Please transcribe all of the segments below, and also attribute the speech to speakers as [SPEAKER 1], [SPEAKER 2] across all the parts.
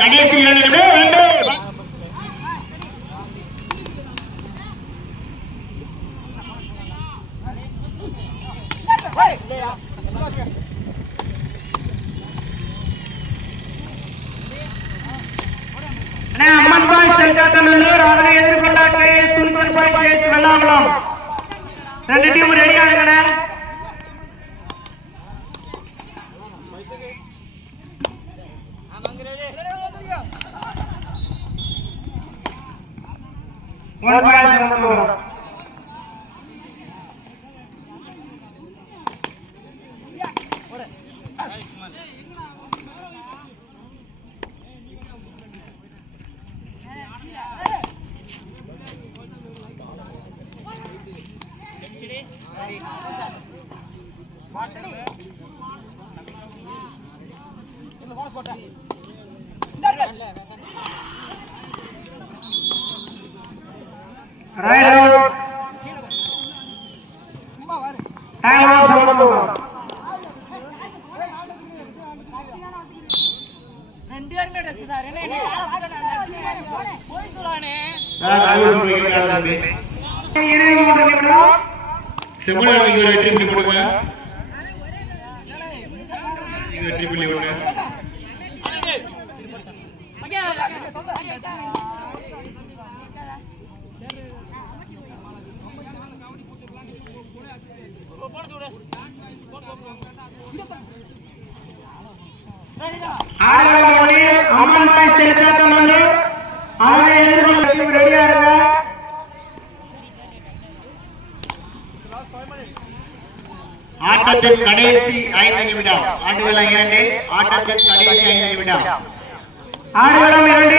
[SPEAKER 1] கடைசி நிமிடம் ரெண்டு அண்ணா, அம்மன் பாய்ஸ் தெல்காத்தநல்லூர் அதனை எதிர்கொண்ட கேஎஸ் துணிச்சல் பாய்ஸ் கேஎஸ் வெள்ளாங்குளம். ரெண்டு டீம் ரெடியா இருக்கண்ணே ஒன் பாய்ஸ்
[SPEAKER 2] ரெண்டு பேருமே டச் சார் என்ன என்ன
[SPEAKER 1] போய் சொல்லானே இறுதி மூன்று
[SPEAKER 3] நிமிடம் செம்மனுக்கு ஒரு வெற்றி புள்ளி கொடுங்க வெற்றி புள்ளி கொடுங்க.
[SPEAKER 1] அம்மன் பாய்ஸ் தெல்காத்தநல்லூர் அதனை எதிர்கொண்ட டீம் ரெடியா இருங்க. ஆட்டத்தின் கடைசி ஐந்து நிமிடம். ஆண்டுகள் இரண்டு ஆட்டத்தின் கடைசி ஐந்து நிமிடம். ஆடுகளம் இரண்டு.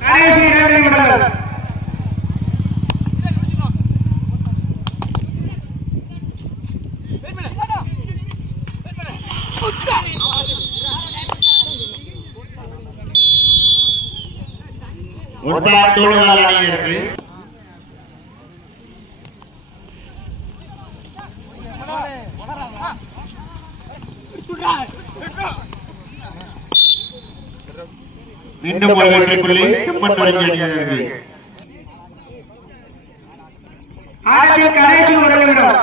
[SPEAKER 1] கடைசி இரண்டு நிமிடங்கள். ஒன்றாம் தோழர்கள் அணியினருக்கு மீண்டும் ஒரு வெற்றி புள்ளி செம்மன் வரைஞ்சி ஆட்டத்தில் கடைசி ஒரு நிமிடம்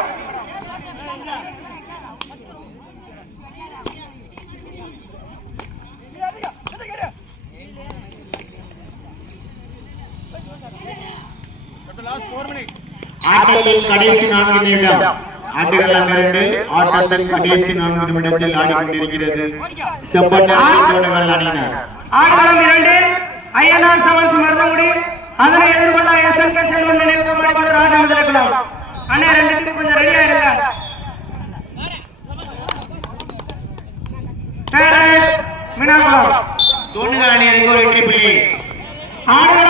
[SPEAKER 1] கடைசி நான்கு நிமிடம். இரண்டு ஆட்டத்தின் கடைசி நான்கு நிமிடத்தில் ஆடிக்கொண்டிருக்கிறது. செம்மன் தோழர்கள் அணியினர். ஆடுகளம் இரண்டு. ஐயனார் சமன்ஸ் மருதமுடி அதனை எதிர்கொண்ட எஸ் என் கே செல்வன் நினைவு கபடி ராஜமதுரகுலம் அண்ணே ரெண்டு டீம் கொஞ்சம் ரெடியா இருங்க. மீனாகுளம் ஒரு வெற்றி புள்ளி. ஆடுகளம்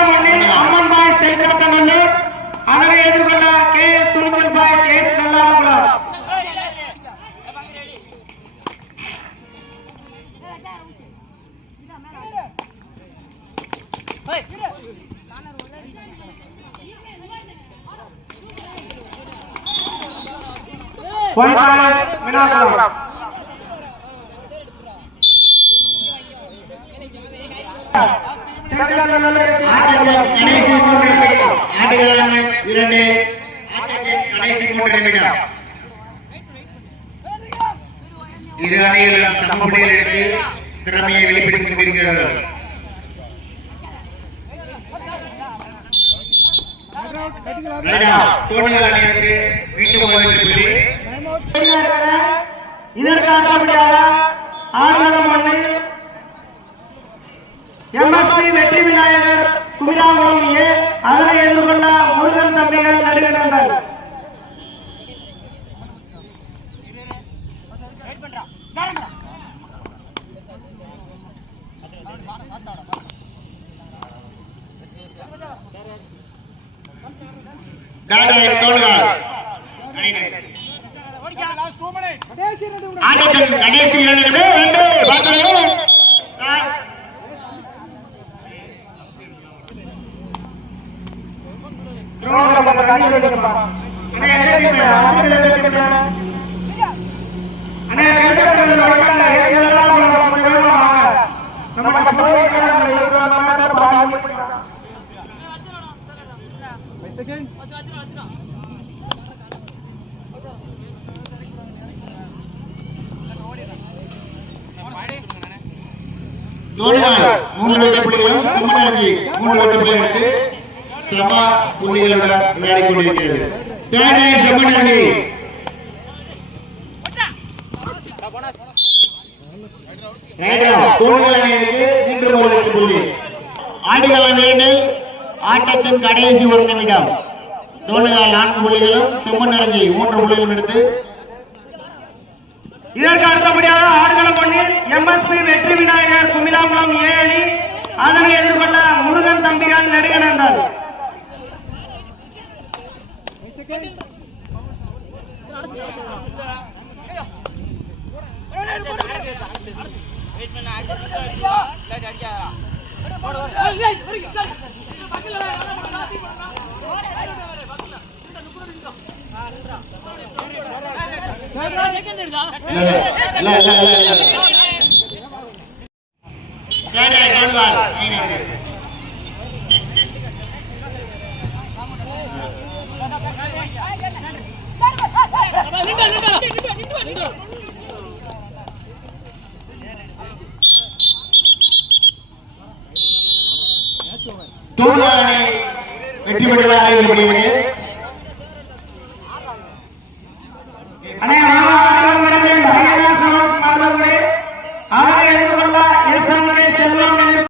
[SPEAKER 1] கடைசி மூன்று நிமிடம் ஆண்டுகள் இரண்டு ஆட்டத்தின் கடைசி மூன்று நிமிடம் இரு அணிகளும் சமப்புள்ளியில் எடுத்து திறமையை வெளிப்படுத்திக் கொண்டிருக்கிறார்கள். வெற்றி விநாயகர் குமிராகுளம் ஏ அதனை எதிர்கொண்ட முருகன் தம்பிகள் நடுகிடந்தல் தோணுகள் அணியினர் ஆட்டத்தின் கடைசி இரண்டு ரெண்டு பார்க்கலாம் திருவண்ணாமலை பக்கம் தோழிகள் மூன்று வெற்றி புள்ளிகளும் செம்மனர்ஜி மூன்று வெற்றி எடுத்து சம புள்ளிகளுடன் கொண்டிருக்கிறது. அணியிற்கு ஒரு ஆடுகள் ஆட்டத்தின் கடைசி ஒரு நிமிடம் தோழிகள் நான்கு புள்ளிகளும் செம்மனர்ஜி மூன்று புள்ளிகளும் எடுத்து இதற்கு அடுத்தபடியாக ஆடுகளம் ஒன்றில் எம்எஸ்பி வெற்றி விநாயகர் குமிலாங்குளம் ஏ அணி அதனை எதிர்கொண்ட முருகன் தம்பிகள் நெடுகநந்தன் செகண்ட் இருக்கா இல்ல, இல்ல, நின்று நின்று நின்று அணி வெற்றி பெற்றதாக அறிவிக்கப்படுகிறது